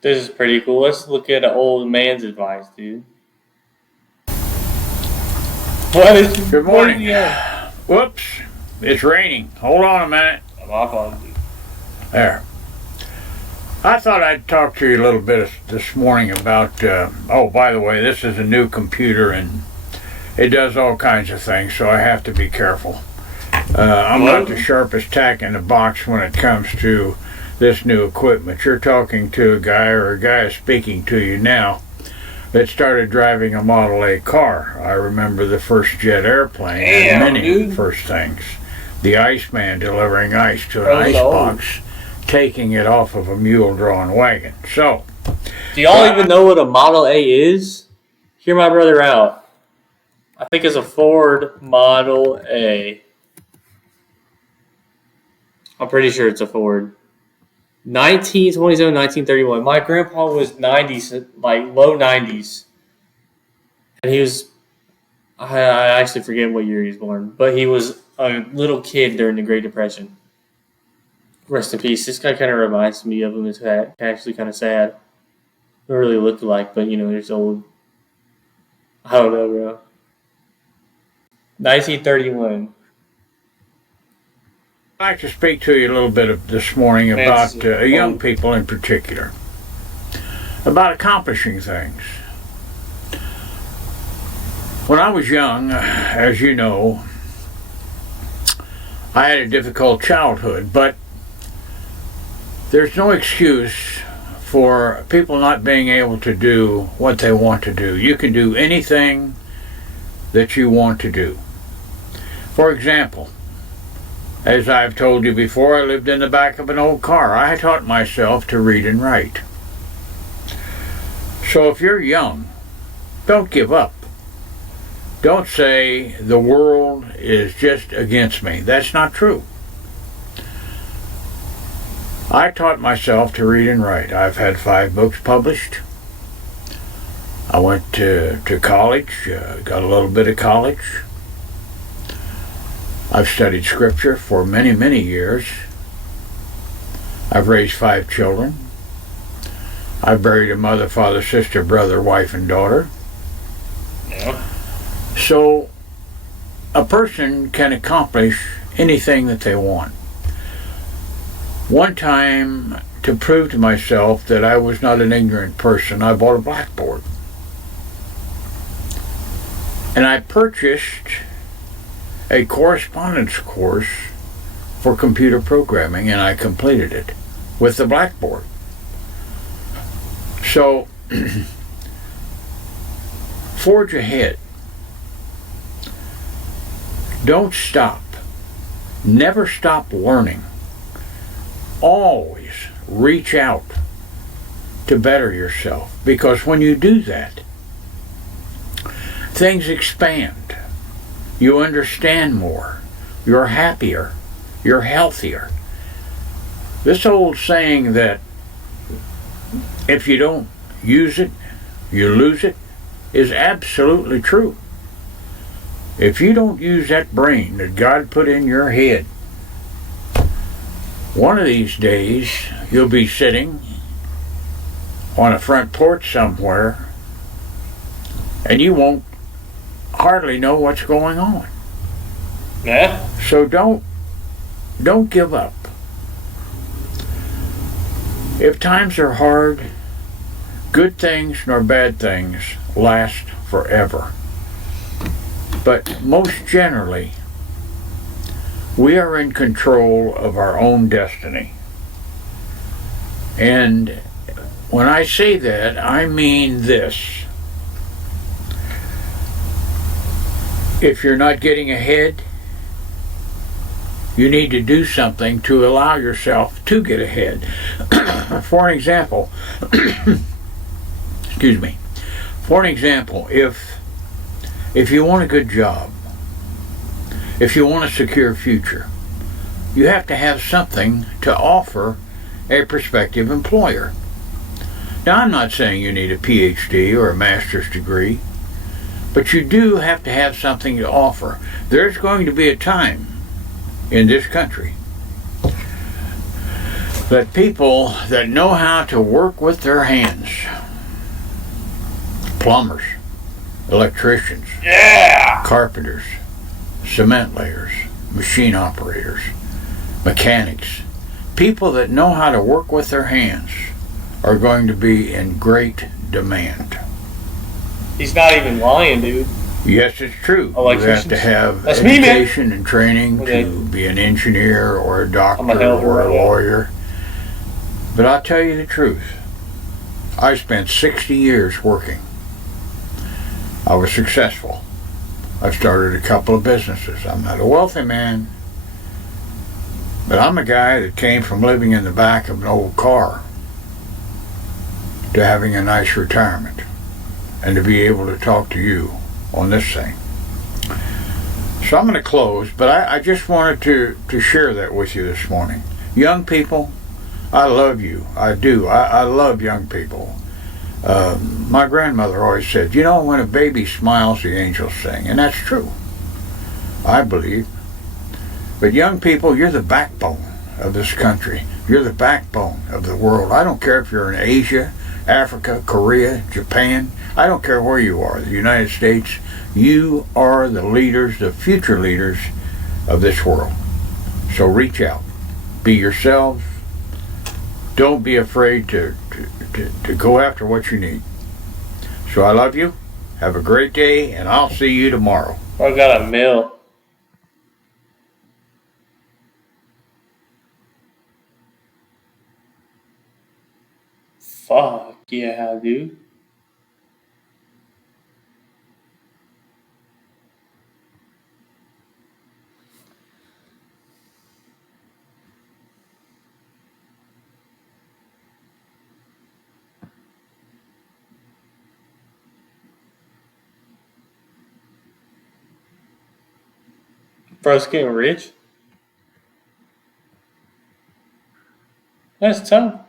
This is pretty cool. Let's look at an old man's advice, dude. What is? Good morning. Yeah. Whoops, it's raining. Hold on a minute. My fault, dude. There. I thought I'd talk to you a little bit this morning about, oh, by the way, this is a new computer and it does all kinds of things, so I have to be careful. I'm not the sharpest tack in the box when it comes to this new equipment. You're talking to a guy, or a guy is speaking to you now, that started driving a Model A car. I remember the first jet airplane and many first things. The Iceman delivering ice to an icebox, taking it off of a mule-drawn wagon. So, do y'all even know what a Model A is? Hear my brother out. I think it's a Ford Model A. I'm pretty sure it's a Ford. 1927, 1931. My grandpa was 90s, like low 90s. And he was, I actually forget what year he was born, but he was a little kid during the Great Depression. Rest in peace. This guy kind of reminds me of him. It's actually kind of sad. Don't really look alike, but there's old. I don't know, bro. 1931. I'd like to speak to you a little bit this morning about young people in particular, about accomplishing things. When I was young, as you know, I had a difficult childhood, but there's no excuse for people not being able to do what they want to do. You can do anything that you want to do. For example, as I've told you before, I lived in the back of an old car. I taught myself to read and write. So if you're young, don't give up. Don't say the world is just against me. That's not true. I taught myself to read and write. I've had 5 books published. I went to college, got a little bit of college. I've studied scripture for many, many years. I've raised 5 children. I've buried a mother, father, sister, brother, wife, and daughter. Yeah. So a person can accomplish anything that they want. One time, to prove to myself that I was not an ignorant person, I bought a blackboard. And I purchased a correspondence course for computer programming, and I completed it with the blackboard. So, forge ahead. Don't stop. Never stop learning. Always reach out to better yourself, because when you do that, things expand. You understand more. You're happier. You're healthier. This old saying that if you don't use it, you lose it, is absolutely true. If you don't use that brain that God put in your head, one of these days you'll be sitting on a front porch somewhere and you won't hardly know what's going on. Yeah. So don't give up. If times are hard, good things nor bad things last forever. But most generally, we are in control of our own destiny. And when I say that, I mean this. If you're not getting ahead, you need to do something to allow yourself to get ahead. For an example, excuse me. For an example, if you want a good job, if you want a secure future, you have to have something to offer a prospective employer. Now, I'm not saying you need a PhD or a master's degree, but you do have to have something to offer. There's going to be a time in this country That people that know how to work with their hands, plumbers, electricians, carpenters, cement layers, machine operators, mechanics, people that know how to work with their hands are going to be in great demand. He's not even lying, dude. Yes, it's true. You have to have That's me, man. education and training Okay. to be an engineer or a doctor I'm a helper, or a yeah. lawyer. But I'll tell you the truth. I spent 60 years working. I was successful. I started a couple of businesses. I'm not a wealthy man, but I'm a guy that came from living in the back of an old car to having a nice retirement and to be able to talk to you on this thing. So I'm going to close, but I just wanted to share that with you this morning. Young people, I love you. I do. I love young people. My grandmother always said, you know, when a baby smiles, the angels sing. And that's true, I believe. But young people, you're the backbone of this country. You're the backbone of the world. I don't care if you're in Asia, Africa, Korea, Japan. I don't care where you are, the United States. You are the leaders, the future leaders of this world. So reach out. Be yourselves. Don't be afraid to go after what you need. So I love you. Have a great day, and I'll see you tomorrow. I got a mill. Fuck yeah, dude. Bro's getting rich? That's tough.